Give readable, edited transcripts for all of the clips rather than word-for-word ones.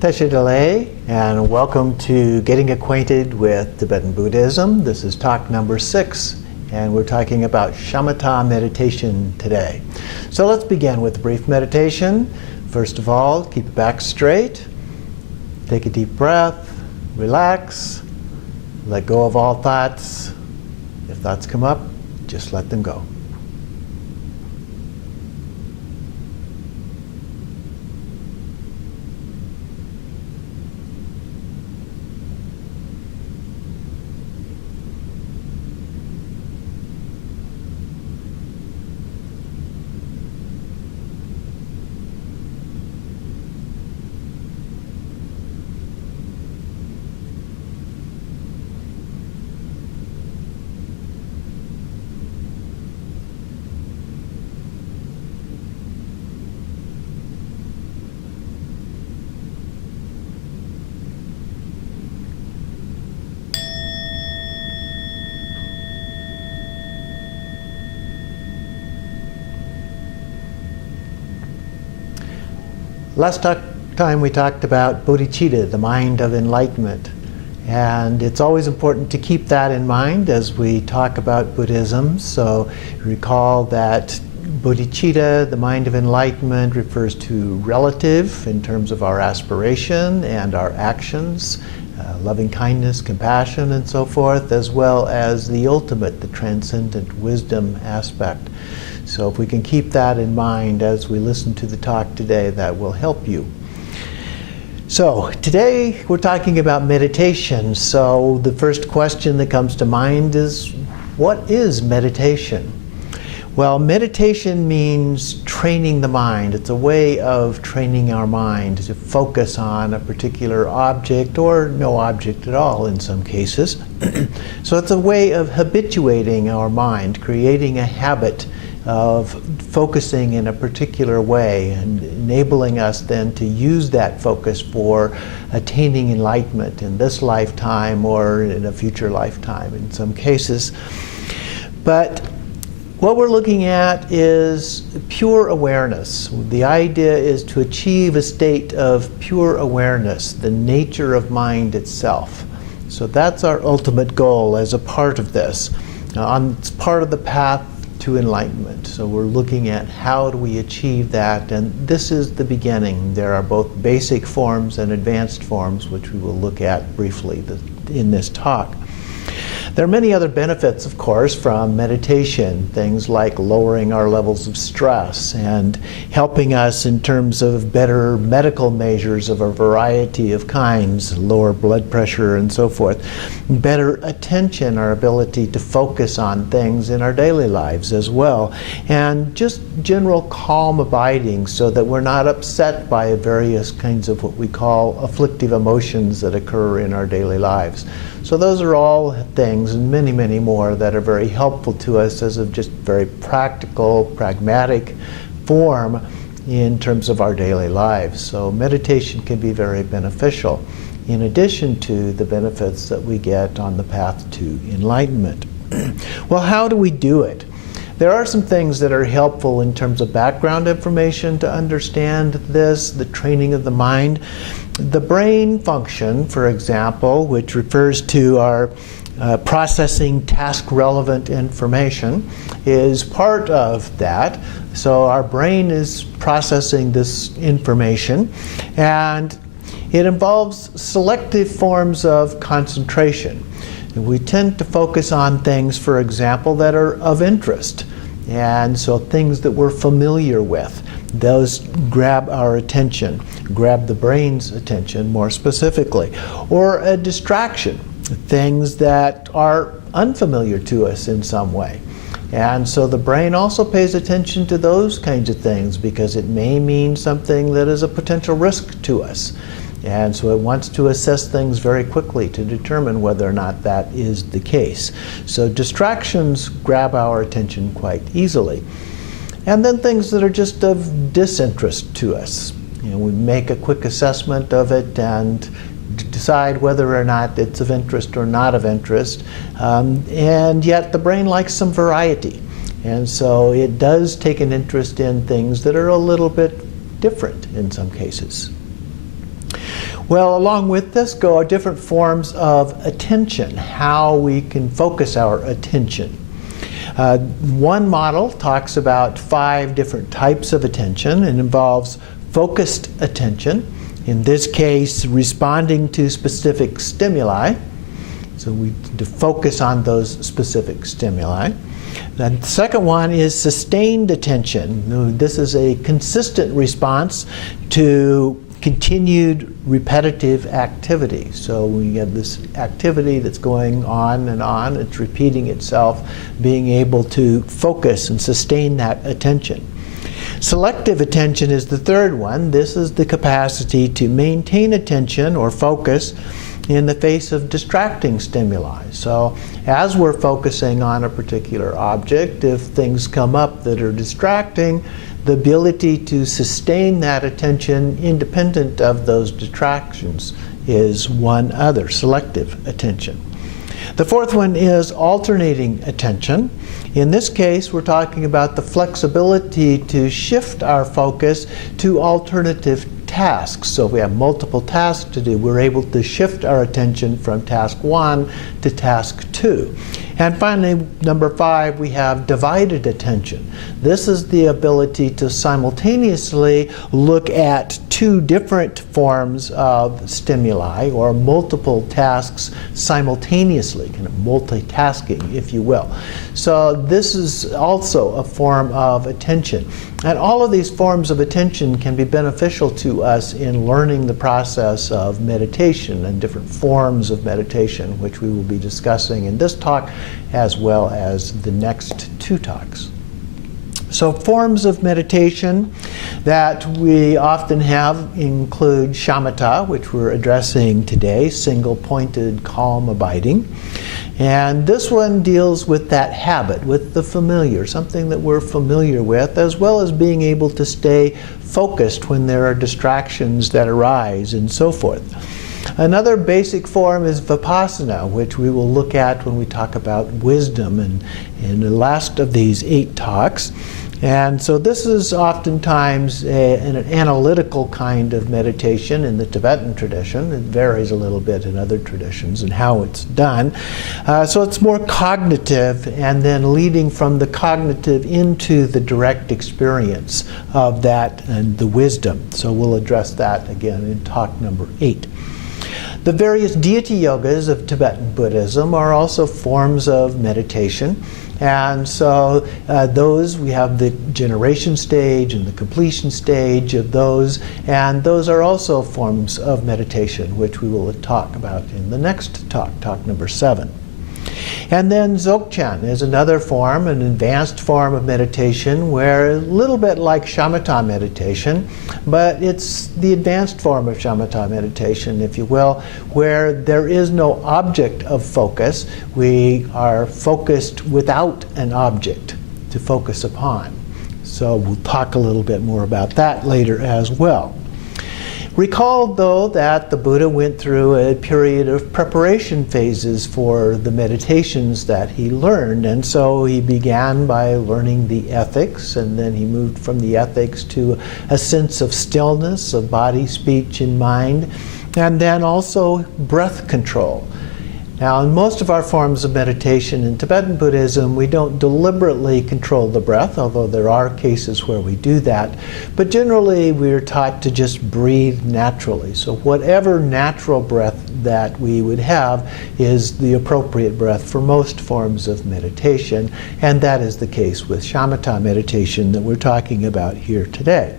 Tashi Delay, and welcome to Getting Acquainted with Tibetan Buddhism. This is talk number 6, and we're talking about Shamata meditation today. So let's begin with a brief meditation. First of all, keep your back straight, take a deep breath, relax, let go of all thoughts. If thoughts come up, just let them go. Last time we talked about bodhicitta, the mind of enlightenment. And it's always important to keep that in mind as we talk about Buddhism. So recall that bodhicitta, the mind of enlightenment, refers to relative in terms of our aspiration and our actions, loving kindness, compassion, and so forth, as well as the ultimate, the transcendent wisdom aspect. So if we can keep that in mind as we listen to the talk today, that will help you. So today we're talking about meditation. So the first question that comes to mind is, what is meditation? Well, meditation means training the mind. It's a way of training our mind to focus on a particular object or no object at all in some cases. So it's a way of habituating our mind, creating a habit of focusing in a particular way and enabling us then to use that focus for attaining enlightenment in this lifetime or in a future lifetime in some cases. But what we're looking at is pure awareness. The idea is to achieve a state of pure awareness, the nature of mind itself. So that's our ultimate goal as a part of this. It's part of the path to enlightenment. So we're looking at how do we achieve that, and this is the beginning. There are both basic forms and advanced forms, which we will look at briefly in this talk. There are many other benefits, of course, from meditation, things like lowering our levels of stress and helping us in terms of better medical measures of a variety of kinds, lower blood pressure and so forth, better attention, our ability to focus on things in our daily lives as well, and just general calm abiding so that we're not upset by various kinds of what we call afflictive emotions that occur in our daily lives. So those are all things, and many, many more, that are very helpful to us as a just very practical, pragmatic form in terms of our daily lives. So meditation can be very beneficial, in addition to the benefits that we get on the path to enlightenment. Well, how do we do it? There are some things that are helpful in terms of background information to understand this, the training of the mind. The brain function, for example, which refers to our processing task-relevant information, is part of that. So our brain is processing this information, and it involves selective forms of concentration. We tend to focus on things, for example, that are of interest, and so things that we're familiar with. Those grab our attention, grab the brain's attention more specifically. Or a distraction, things that are unfamiliar to us in some way. And so the brain also pays attention to those kinds of things because it may mean something that is a potential risk to us. And so it wants to assess things very quickly to determine whether or not that is the case. So distractions grab our attention quite easily. And then things that are just of disinterest to us. We make a quick assessment of it and decide whether or not it's of interest or not of interest. And yet the brain likes some variety. And so it does take an interest in things that are a little bit different in some cases. Well, along with this go different forms of attention, how we can focus our attention. One model talks about 5 different types of attention and involves focused attention, in this case responding to specific stimuli. So we need to focus on those specific stimuli. The second one is sustained attention. This is a consistent response to continued repetitive activity. So we have this activity that's going on and on, it's repeating itself, being able to focus and sustain that attention. Selective attention is the third one. This is the capacity to maintain attention or focus in the face of distracting stimuli. So as we're focusing on a particular object, if things come up that are distracting, the ability to sustain that attention independent of those distractions is one other, selective attention. The fourth one is alternating attention. In this case, we're talking about the flexibility to shift our focus to alternative tasks. So if we have multiple tasks to do, we're able to shift our attention from task 1 to task 2. And finally, number 5, we have divided attention. This is the ability to simultaneously look at 2 different forms of stimuli or multiple tasks simultaneously, kind of multitasking, if you will. So this is also a form of attention. And all of these forms of attention can be beneficial to us in learning the process of meditation and different forms of meditation, which we will be discussing in this talk as well as the next 2 talks. So forms of meditation that we often have include Shamata, which we're addressing today, single-pointed calm abiding. And this one deals with that habit, with the familiar, something that we're familiar with, as well as being able to stay focused when there are distractions that arise and so forth. Another basic form is Vipassana, which we will look at when we talk about wisdom in the last of these 8 talks. And so this is oftentimes an analytical kind of meditation in the Tibetan tradition. It varies a little bit in other traditions and how it's done. So it's more cognitive and then leading from the cognitive into the direct experience of that and the wisdom. So we'll address that again in talk number 8. The various deity yogas of Tibetan Buddhism are also forms of meditation. And so those, we have the generation stage and the completion stage of those, and those are also forms of meditation, which we will talk about in the next talk, talk number 7. And then Dzogchen is another form, an advanced form of meditation, where a little bit like Shamatha meditation, but it's the advanced form of Shamatha meditation, if you will, where there is no object of focus. We are focused without an object to focus upon. So we'll talk a little bit more about that later as well. Recall, though, that the Buddha went through a period of preparation phases for the meditations that he learned. And so he began by learning the ethics, and then he moved from the ethics to a sense of stillness, of body, speech, and mind, and then also breath control. Now, in most of our forms of meditation in Tibetan Buddhism, we don't deliberately control the breath, although there are cases where we do that. But generally, we're taught to just breathe naturally. So whatever natural breath that we would have is the appropriate breath for most forms of meditation. And that is the case with Shamatha meditation that we're talking about here today.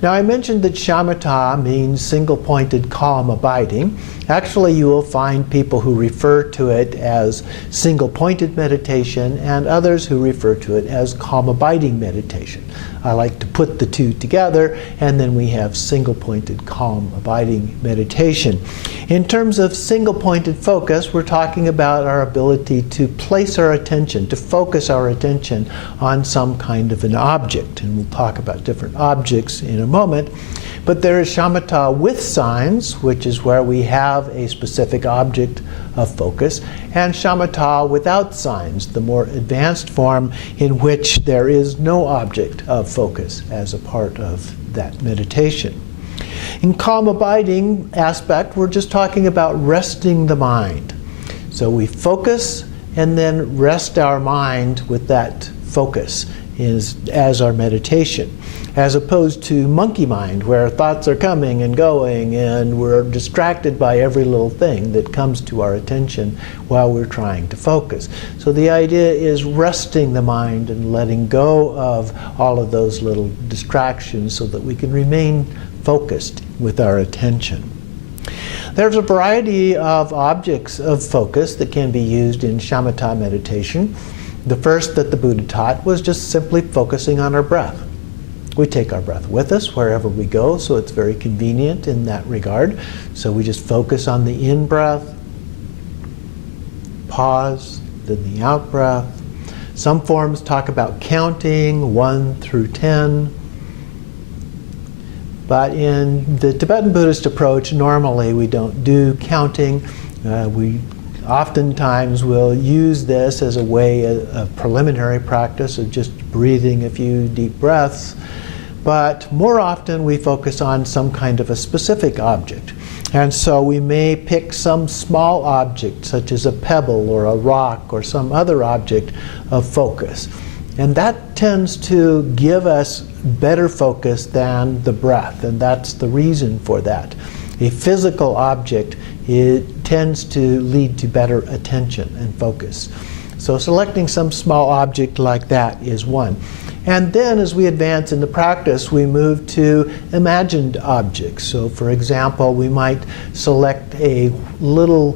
Now, I mentioned that Shamatha means single-pointed calm abiding. Actually, you will find people who refer to it as single-pointed meditation and others who refer to it as calm abiding meditation. I like to put the 2 together, and then we have single-pointed calm abiding meditation. In terms of single-pointed focus, we're talking about our ability to place our attention, to focus our attention on some kind of an object. And we'll talk about different objects in a moment. But there is Shamatha with signs, which is where we have a specific object of focus, and Shamatha without signs, the more advanced form in which there is no object of focus as a part of that meditation. In calm abiding aspect, we're just talking about resting the mind. So we focus and then rest our mind with that focus as our meditation, as opposed to monkey mind, where thoughts are coming and going and we're distracted by every little thing that comes to our attention while we're trying to focus. So the idea is resting the mind and letting go of all of those little distractions so that we can remain focused with our attention. There's a variety of objects of focus that can be used in shamatha meditation. The first that the Buddha taught was just simply focusing on our breath. We take our breath with us wherever we go, so it's very convenient in that regard. So we just focus on the in-breath, pause, then the out-breath. Some forms talk about counting 1 through 10. But in the Tibetan Buddhist approach, normally we don't do counting. We oftentimes will use this as a way, a preliminary practice of just breathing a few deep breaths. But more often we focus on some kind of a specific object. And so we may pick some small object, such as a pebble or a rock or some other object of focus. And that tends to give us better focus than the breath, and that's the reason for that. A physical object, it tends to lead to better attention and focus. So selecting some small object like that is one. And then as we advance in the practice, we move to imagined objects. So for example, we might select a little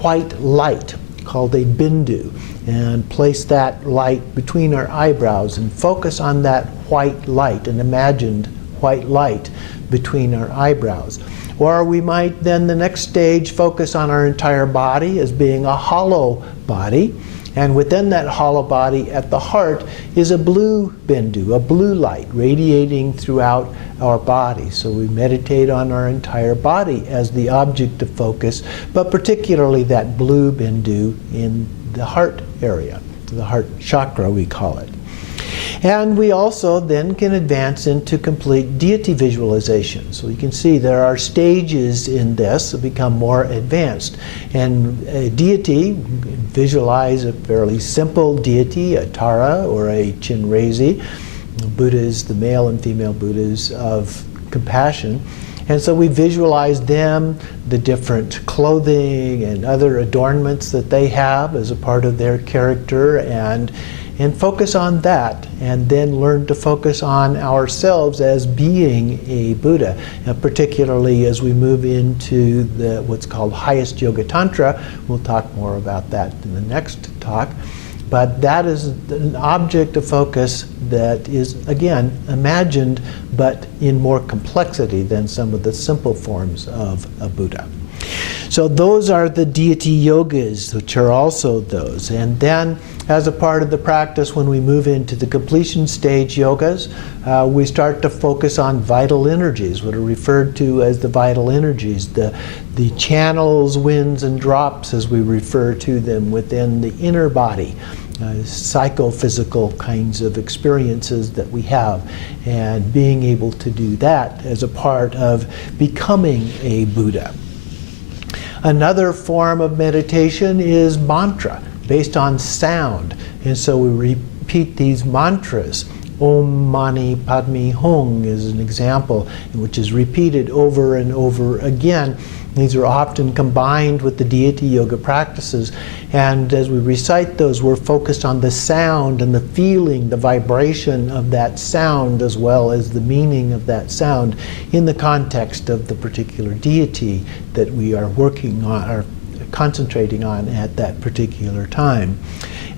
white light called a bindu and place that light between our eyebrows and focus on that white light, an imagined white light between our eyebrows. Or we might then, the next stage, focus on our entire body as being a hollow body. And within that hollow body at the heart is a blue bindu, a blue light radiating throughout our body. So we meditate on our entire body as the object of focus, but particularly that blue bindu in the heart area, the heart chakra we call it. And we also then can advance into complete deity visualization. So you can see there are stages in this that become more advanced. And a deity, visualize a fairly simple deity, a Tara or a Chinrezi, Buddhas, the male and female Buddhas of compassion. And so we visualize them, the different clothing and other adornments that they have as a part of their character, and focus on that, and then learn to focus on ourselves as being a Buddha, particularly as we move into what's called highest yoga tantra. We'll talk more about that in the next talk. But that is an object of focus that is, again, imagined, but in more complexity than some of the simple forms of a Buddha. So those are the deity yogas, which are also those. And then, as a part of the practice, when we move into the completion stage yogas, we start to focus on vital energies, what are referred to as the vital energies, the channels, winds, and drops, as we refer to them within the inner body. Psychophysical kinds of experiences that we have, and being able to do that as a part of becoming a Buddha. Another form of meditation is mantra, based on sound. And so we repeat these mantras. Om Mani Padme Hum is an example, which is repeated over and over again. These are often combined with the deity yoga practices. And as we recite those, we're focused on the sound and the feeling, the vibration of that sound, as well as the meaning of that sound in the context of the particular deity that we are working on or concentrating on at that particular time.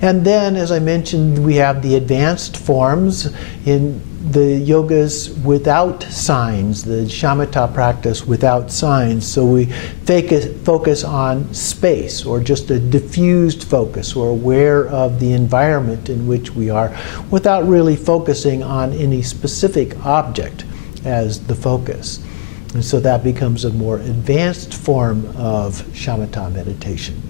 And then, as I mentioned, we have the advanced forms in the yogas without signs, the shamatha practice without signs. So we focus on space, or just a diffused focus, or aware of the environment in which we are, without really focusing on any specific object as the focus. And so that becomes a more advanced form of shamatha meditation.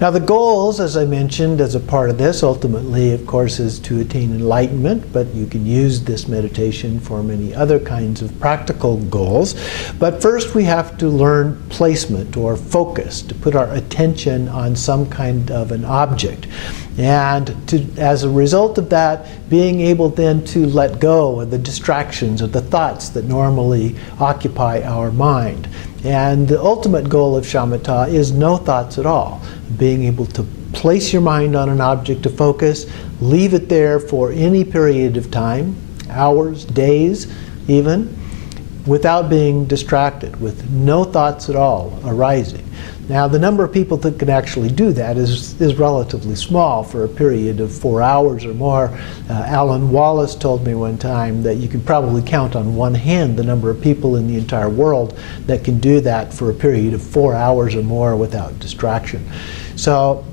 Now the goals, as I mentioned, as a part of this, ultimately, of course, is to attain enlightenment, but you can use this meditation for many other kinds of practical goals. But first we have to learn placement or focus, to put our attention on some kind of an object. And as a result of that, being able then to let go of the distractions or the thoughts that normally occupy our mind. And the ultimate goal of shamatha is no thoughts at all. Being able to place your mind on an object of focus, leave it there for any period of time, hours, days even, without being distracted, with no thoughts at all arising. Now, the number of people that can actually do that is relatively small for a period of 4 hours or more. Alan Wallace told me one time that you can probably count on one hand the number of people in the entire world that can do that for a period of 4 hours or more without distraction. So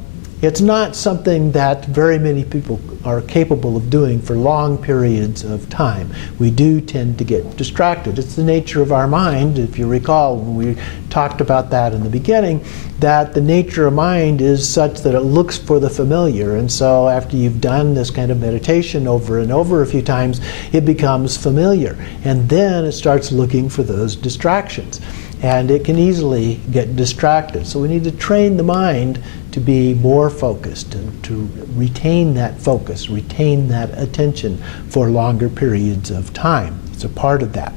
it's not something that very many people are capable of doing for long periods of time. We do tend to get distracted. It's the nature of our mind, if you recall when we talked about that in the beginning, that the nature of mind is such that it looks for the familiar. And so after you've done this kind of meditation over and over a few times, it becomes familiar. And then it starts looking for those distractions. And it can easily get distracted. So we need to train the mind to be more focused and to retain that focus, retain that attention for longer periods of time. It's a part of that.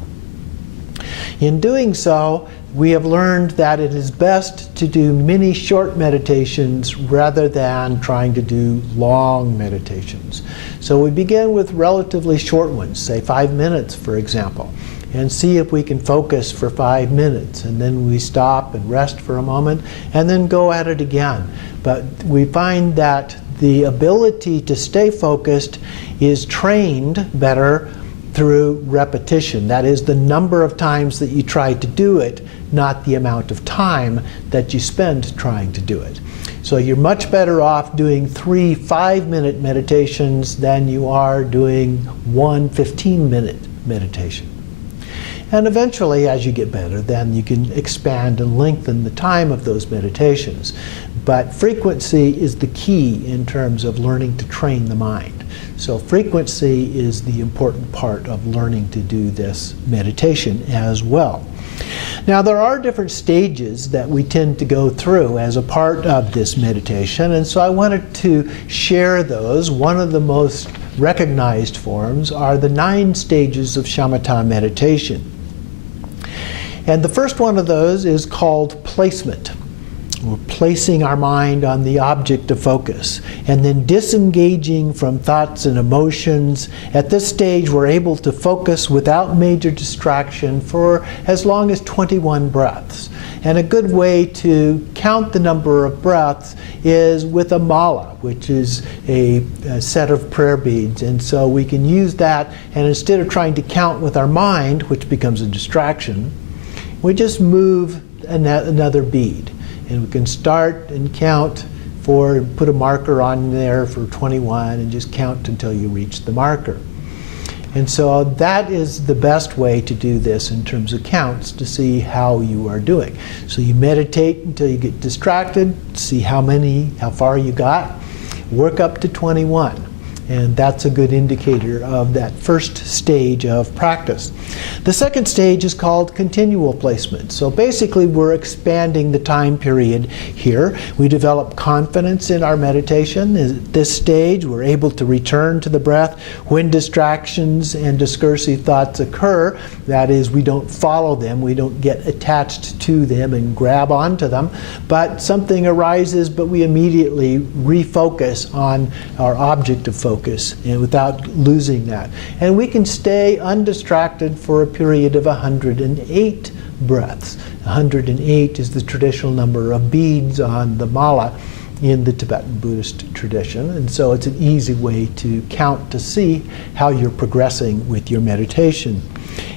In doing so, we have learned that it is best to do many short meditations rather than trying to do long meditations. So we begin with relatively short ones, say 5 minutes, for example, and see if we can focus for 5 minutes, and then we stop and rest for a moment and then go at it again. But we find that the ability to stay focused is trained better through repetition. That is, the number of times that you try to do it, not the amount of time that you spend trying to do it. So you're much better off doing 3 5-minute meditations than you are doing 1 15-minute meditation. And eventually, as you get better, then you can expand and lengthen the time of those meditations. But frequency is the key in terms of learning to train the mind. So frequency is the important part of learning to do this meditation as well. Now, there are different stages that we tend to go through as a part of this meditation, and so I wanted to share those. One of the most recognized forms are the 9 stages of shamatha meditation. And the first one of those is called placement. We're placing our mind on the object of focus and then disengaging from thoughts and emotions. At this stage, we're able to focus without major distraction for as long as 21 breaths. And a good way to count the number of breaths is with a mala, which is a set of prayer beads. And so we can use that, and instead of trying to count with our mind, which becomes a distraction, we just move another bead. And we can start and count put a marker on there for 21 and just count until you reach the marker. And so that is the best way to do this in terms of counts, to see how you are doing. So you meditate until you get distracted, see how far you got, work up to 21. And that's a good indicator of that first stage of practice. The second stage is called continual placement. So basically we're expanding the time period here. We develop confidence in our meditation. At this stage we're able to return to the breath when distractions and discursive thoughts occur. That is, we don't follow them, we don't get attached to them and grab onto them, but something arises, but we immediately refocus on our object of focus and without losing that. And we can stay undistracted for a period of 108 breaths. 108 is the traditional number of beads on the mala in the Tibetan Buddhist tradition. And so it's an easy way to count to see how you're progressing with your meditation.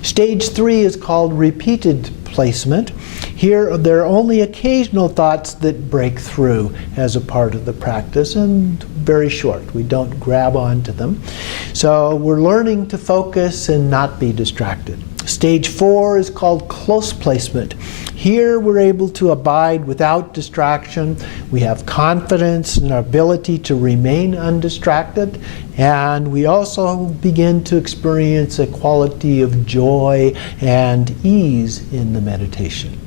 Stage 3 is called repeated placement. Here, there are only occasional thoughts that break through as a part of the practice, and very short. We don't grab onto them. So we're learning to focus and not be distracted. Stage 4 is called close placement. Here we're able to abide without distraction. We have confidence in our ability to remain undistracted, and we also begin to experience a quality of joy and ease in the meditation.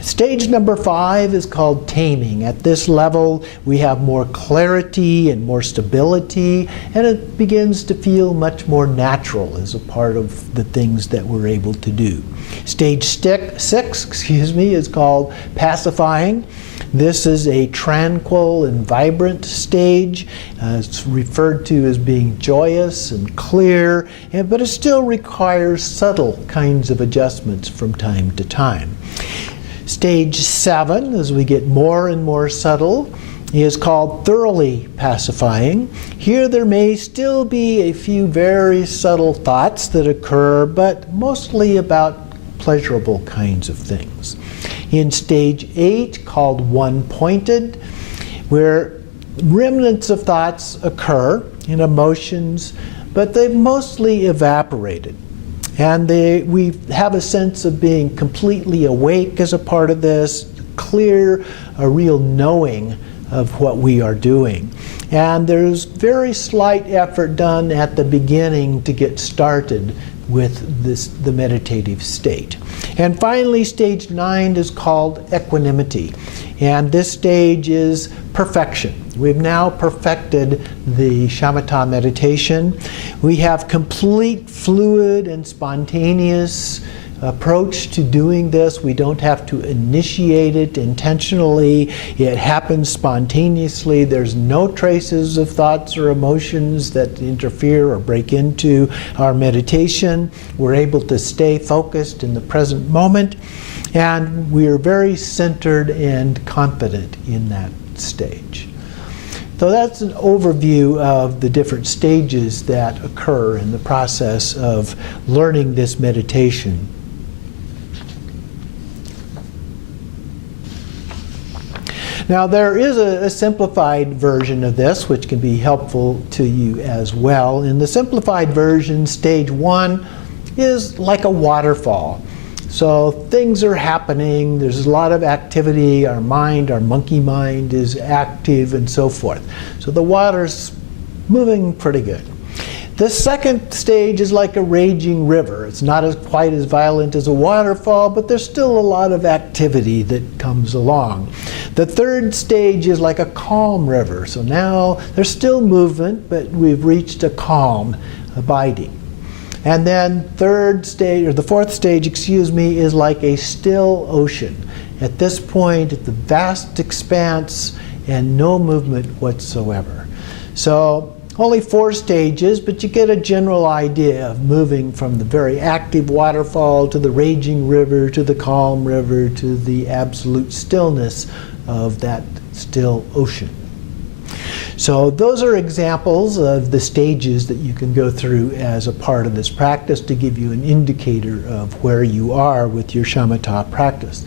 Stage number 5 is called taming. At this level, we have more clarity and more stability, and it begins to feel much more natural as a part of the things that we're able to do. Stage 6 is called pacifying. This is a tranquil and vibrant stage. It's referred to as being joyous and clear, but it still requires subtle kinds of adjustments from time to time. Stage 7, as we get more and more subtle, is called thoroughly pacifying. Here there may still be a few very subtle thoughts that occur, but mostly about pleasurable kinds of things. In stage 8, called one-pointed, where remnants of thoughts occur and emotions, but they've mostly evaporated. And we have a sense of being completely awake as a part of this, clear, a real knowing of what we are doing. And there's very slight effort done at the beginning to get started with the meditative state. And finally, stage 9 is called equanimity. And this stage is perfection. We've now perfected the Shamata meditation. We have complete fluid and spontaneous approach to doing this. We don't have to initiate it intentionally. It happens spontaneously. There's no traces of thoughts or emotions that interfere or break into our meditation. We're able to stay focused in the present moment, and we're very centered and confident in that stage. So that's an overview of the different stages that occur in the process of learning this meditation. Now there is a simplified version of this which can be helpful to you as well. In the simplified version, stage 1 is like a waterfall. So things are happening, there's a lot of activity, our mind, our monkey mind is active and so forth. So the water's moving pretty good. The second stage is like a raging river. It's not quite as violent as a waterfall, but there's still a lot of activity that comes along. The third stage is like a calm river. So now there's still movement, but we've reached a calm, abiding. And then the fourth stage, is like a still ocean. At this point, it's a vast expanse and no movement whatsoever. So only 4 stages, but you get a general idea of moving from the very active waterfall to the raging river, to the calm river, to the absolute stillness of that still ocean. So those are examples of the stages that you can go through as a part of this practice to give you an indicator of where you are with your shamatha practice.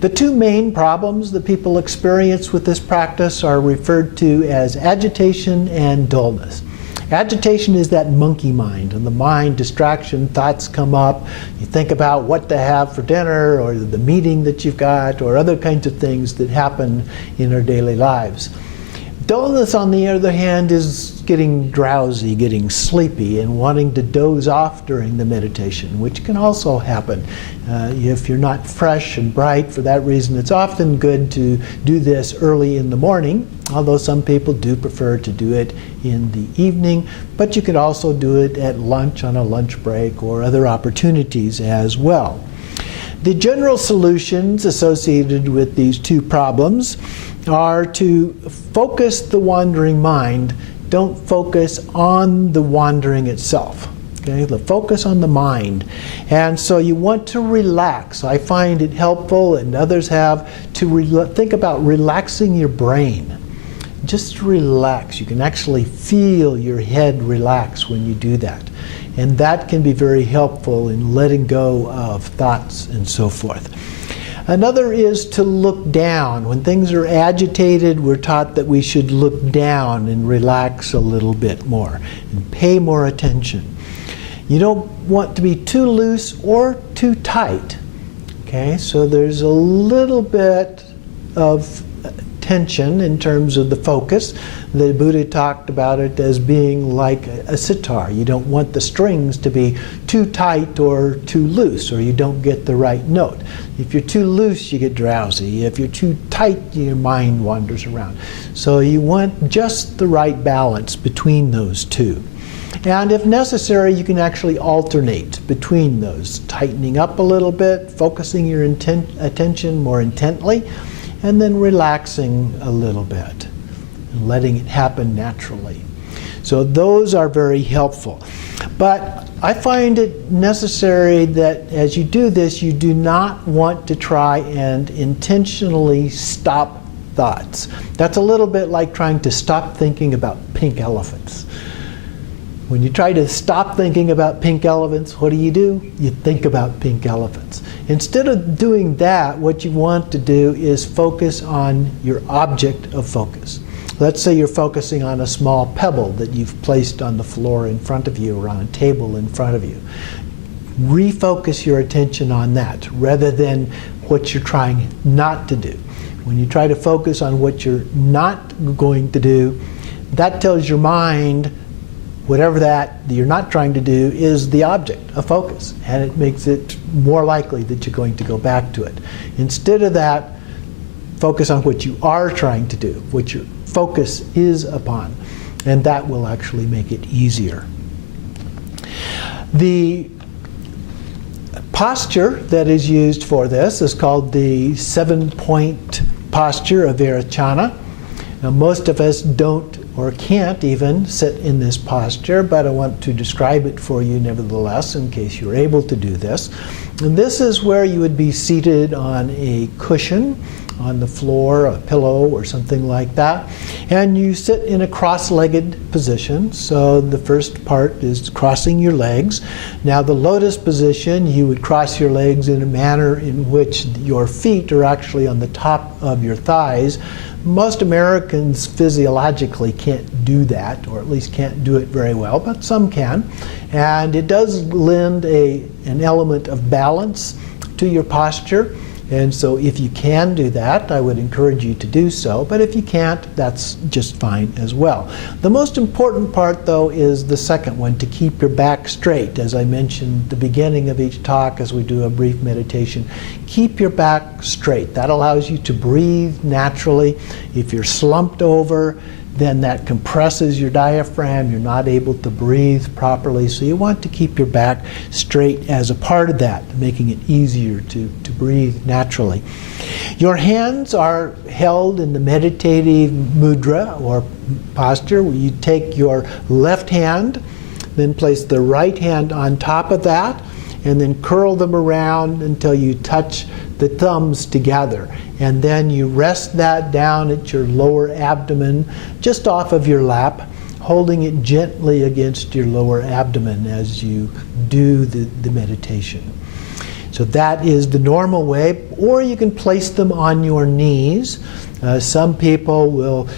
The 2 main problems that people experience with this practice are referred to as agitation and dullness. Agitation is that monkey mind, and the mind distraction, thoughts come up. You think about what to have for dinner, or the meeting that you've got, or other kinds of things that happen in our daily lives. Dullness, on the other hand, is getting drowsy, getting sleepy, and wanting to doze off during the meditation, which can also happen if you're not fresh and bright. For that reason, it's often good to do this early in the morning, although some people do prefer to do it in the evening, but you could also do it at lunch, on a lunch break, or other opportunities as well. The general solutions associated with these 2 problems are to focus the wandering mind. Don't focus on the wandering itself. Okay? The focus on the mind. And so you want to relax. I find it helpful, and others have, to think about relaxing your brain. Just relax. You can actually feel your head relax when you do that. And that can be very helpful in letting go of thoughts and so forth. Another is to look down. When things are agitated, we're taught that we should look down and relax a little bit more and pay more attention. You don't want to be too loose or too tight. Okay, so there's a little bit of tension in terms of the focus. The Buddha talked about it as being like a sitar. You don't want the strings to be too tight or too loose, or you don't get the right note. If you're too loose, you get drowsy. If you're too tight, your mind wanders around. So you want just the right balance between those two. And if necessary, you can actually alternate between those, tightening up a little bit, focusing your attention more intently, and then relaxing a little bit and letting it happen naturally. So those are very helpful. But I find it necessary that as you do this, you do not want to try and intentionally stop thoughts. That's a little bit like trying to stop thinking about pink elephants. When you try to stop thinking about pink elephants, what do? You think about pink elephants. Instead of doing that, what you want to do is focus on your object of focus. Let's say you're focusing on a small pebble that you've placed on the floor in front of you or on a table in front of you. Refocus your attention on that rather than what you're trying not to do. When you try to focus on what you're not going to do, that tells your mind whatever that you're not trying to do is the object of focus, and it makes it more likely that you're going to go back to it. Instead of that, focus on what you are trying to do, what your focus is upon, and that will actually make it easier. The posture that is used for this is called the 7-point posture of Virachana. Now, most of us don't or can't even sit in this posture, but I want to describe it for you nevertheless in case you're able to do this. And this is where you would be seated on a cushion on the floor, a pillow or something like that, and you sit in a cross-legged position. So the first part is crossing your legs. Now the lotus position, you would cross your legs in a manner in which your feet are actually on the top of your thighs. Most Americans physiologically can't do that, or at least can't do it very well, but some can. And it does lend an element of balance to your posture. And so if you can do that, I would encourage you to do so. But if you can't, that's just fine as well. The most important part, though, is the second one, to keep your back straight. As I mentioned at the beginning of each talk as we do a brief meditation, keep your back straight. That allows you to breathe naturally. If you're slumped over, then that compresses your diaphragm. You're not able to breathe properly. So you want to keep your back straight as a part of that, making it easier to breathe naturally. Your hands are held in the meditative mudra or posture, where you take your left hand, then place the right hand on top of that, and then curl them around until you touch the thumbs together. And then you rest that down at your lower abdomen, just off of your lap, holding it gently against your lower abdomen as you do the meditation. So that is the normal way, or you can place them on your knees. Some people will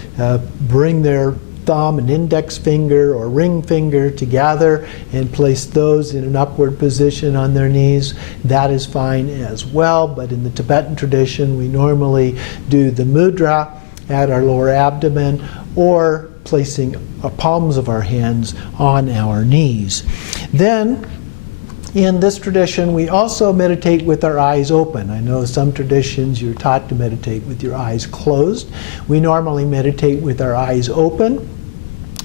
bring their thumb and index finger or ring finger together and place those in an upward position on their knees. That is fine as well, but in the Tibetan tradition we normally do the mudra at our lower abdomen or placing the palms of our hands on our knees. Then in this tradition, we also meditate with our eyes open. I know some traditions you're taught to meditate with your eyes closed. We normally meditate with our eyes open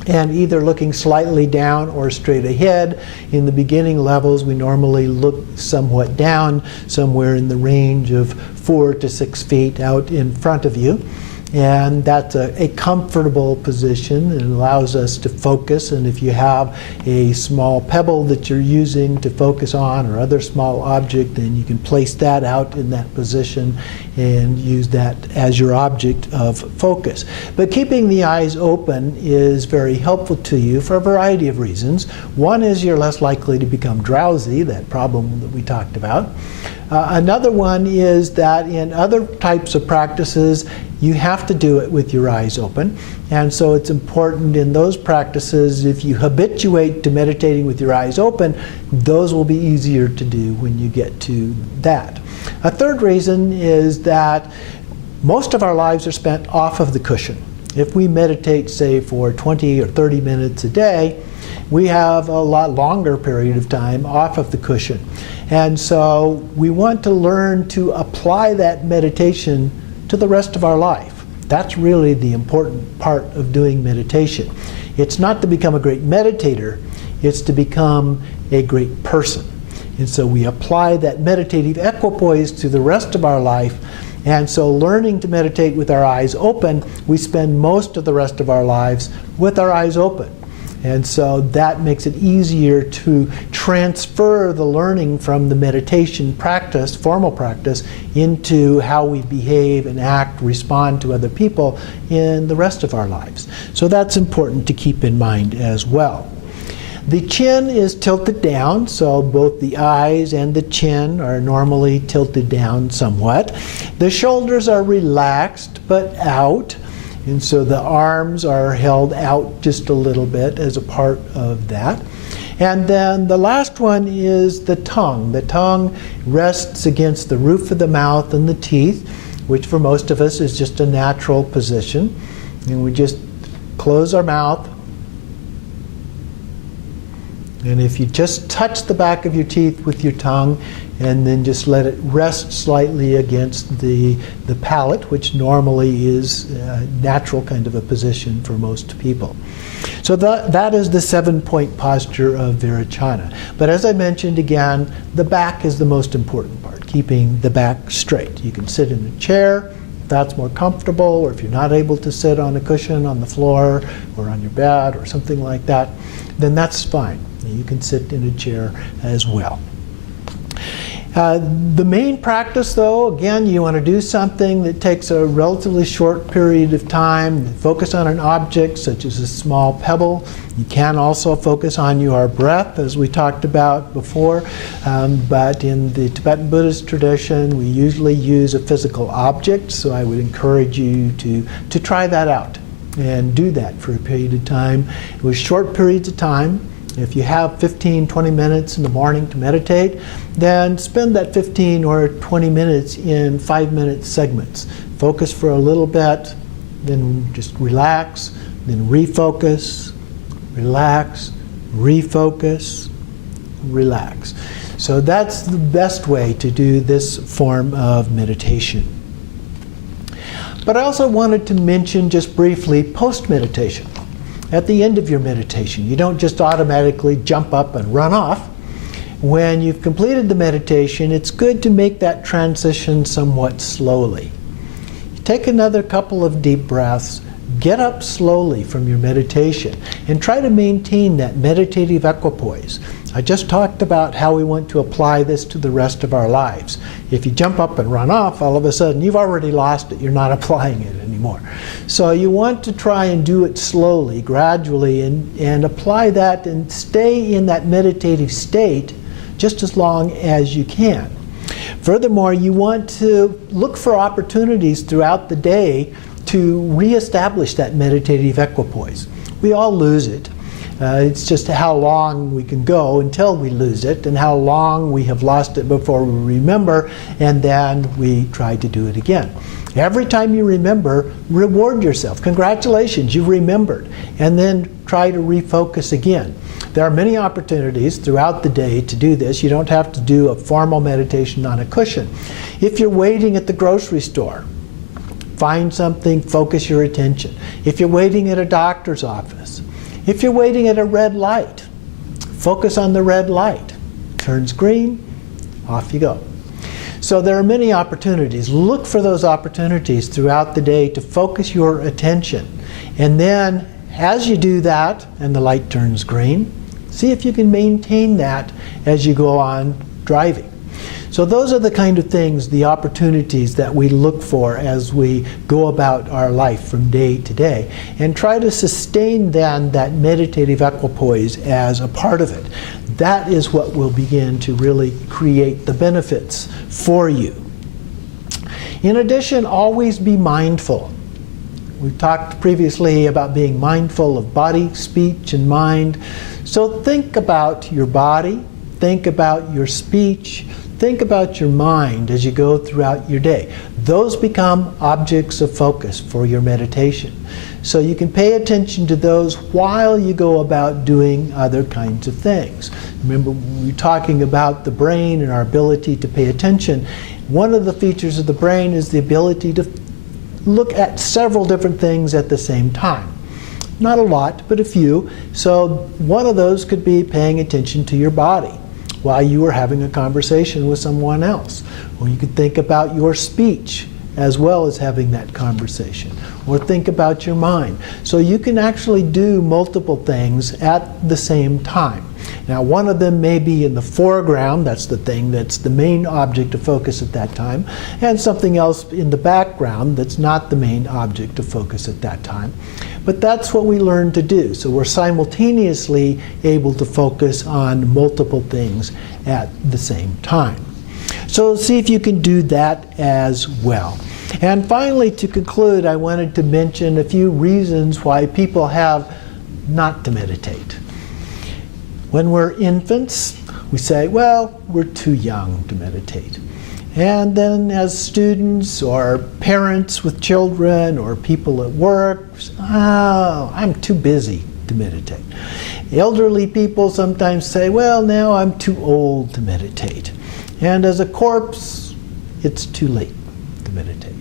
and either looking slightly down or straight ahead. In the beginning levels, we normally look somewhat down, somewhere in the range of 4 to 6 feet out in front of you. And that's a comfortable position and allows us to focus. And if you have a small pebble that you're using to focus on or other small object, then you can place that out in that position and use that as your object of focus. But keeping the eyes open is very helpful to you for a variety of reasons. One is you're less likely to become drowsy, that problem that we talked about. Another one is that in other types of practices, you have to do it with your eyes open. And so it's important in those practices, if you habituate to meditating with your eyes open, those will be easier to do when you get to that. A third reason is that most of our lives are spent off of the cushion. If we meditate, say, for 20 or 30 minutes a day, we have a lot longer period of time off of the cushion. And so we want to learn to apply that meditation to the rest of our life. That's really the important part of doing meditation. It's not to become a great meditator, it's to become a great person. And so we apply that meditative equipoise to the rest of our life. And so learning to meditate with our eyes open, we spend most of the rest of our lives with our eyes open. And so that makes it easier to transfer the learning from the meditation practice, formal practice, into how we behave and act, respond to other people in the rest of our lives. So that's important to keep in mind as well. The chin is tilted down, so both the eyes and the chin are normally tilted down somewhat. The shoulders are relaxed but out. And so the arms are held out just a little bit as a part of that. And then the last one is the tongue. The tongue rests against the roof of the mouth and the teeth, which for most of us is just a natural position. And we just close our mouth. And if you just touch the back of your teeth with your tongue, and then just let it rest slightly against the palate, which normally is a natural kind of a position for most people. So that is the 7-point posture of Virachana. But as I mentioned again, the back is the most important part, keeping the back straight. You can sit in a chair if that's more comfortable, or if you're not able to sit on a cushion on the floor or on your bed or something like that, then that's fine. You can sit in a chair as well. The main practice, though, again, you want to do something that takes a relatively short period of time. Focus on an object, such as a small pebble. You can also focus on your breath, as we talked about before. But in the Tibetan Buddhist tradition, we usually use a physical object, so I would encourage you to try that out and do that for a period of time. With short periods of time. If you have 15, 20 minutes in the morning to meditate, then spend that 15 or 20 minutes in 5-minute segments. Focus for a little bit, then just relax, then refocus, relax, refocus, relax. So that's the best way to do this form of meditation. But I also wanted to mention just briefly post-meditation. At the end of your meditation, you don't just automatically jump up and run off. When you've completed the meditation, it's good to make that transition somewhat slowly. You take another couple of deep breaths, get up slowly from your meditation, and try to maintain that meditative equipoise. I just talked about how we want to apply this to the rest of our lives. If you jump up and run off, all of a sudden you've already lost it. You're not applying it anymore. So you want to try and do it slowly, gradually, and apply that and stay in that meditative state just as long as you can. Furthermore, you want to look for opportunities throughout the day to reestablish that meditative equipoise. We all lose it. It's just how long we can go until we lose it, and how long we have lost it before we remember, and then we try to do it again. Every time you remember, reward yourself. Congratulations, you remembered. And then try to refocus again. There are many opportunities throughout the day to do this. You don't have to do a formal meditation on a cushion. If you're waiting at the grocery store, find something, focus your attention. If you're waiting at a doctor's office, if you're waiting at a red light, focus on the red light. Turns green, off you go. So there are many opportunities. Look for those opportunities throughout the day to focus your attention. And then as you do that and the light turns green, see if you can maintain that as you go on driving. So those are the kind of things, the opportunities that we look for as we go about our life from day to day, and try to sustain then that meditative equipoise as a part of it. That is what will begin to really create the benefits for you. In addition, always be mindful. We've talked previously about being mindful of body, speech, and mind. So think about your body, think about your speech, think about your mind as you go throughout your day. Those become objects of focus for your meditation. So you can pay attention to those while you go about doing other kinds of things. Remember, we were talking about the brain and our ability to pay attention. One of the features of the brain is the ability to look at several different things at the same time. Not a lot, but a few. So one of those could be paying attention to your body while you are having a conversation with someone else. Or you could think about your speech as well as having that conversation. Or think about your mind. So you can actually do multiple things at the same time. Now, one of them may be in the foreground, that's the thing that's the main object of focus at that time, and something else in the background that's not the main object of focus at that time. But that's what we learn to do. So we're simultaneously able to focus on multiple things at the same time. So see if you can do that as well. And finally, to conclude, I wanted to mention a few reasons why people have not to meditate. When we're infants, we say, well, we're too young to meditate. And then as students or parents with children or people at work, oh, I'm too busy to meditate. Elderly people sometimes say, well, now I'm too old to meditate. And as a corpse, it's too late to meditate.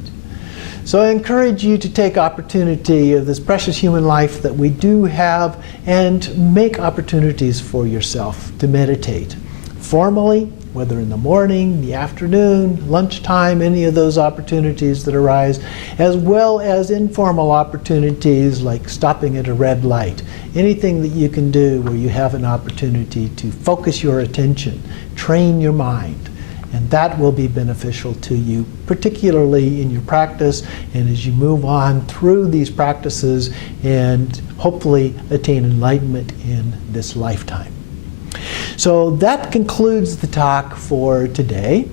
So I encourage you to take opportunity of this precious human life that we do have and make opportunities for yourself to meditate. Formally, whether in the morning, the afternoon, lunchtime, any of those opportunities that arise, as well as informal opportunities like stopping at a red light. Anything that you can do where you have an opportunity to focus your attention, train your mind. And that will be beneficial to you, particularly in your practice and as you move on through these practices and hopefully attain enlightenment in this lifetime. So that concludes the talk for today.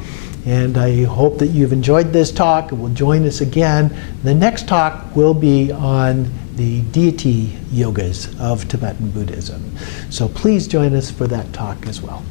And I hope that you've enjoyed this talk and will join us again. The next talk will be on the deity yogas of Tibetan Buddhism. So please join us for that talk as well.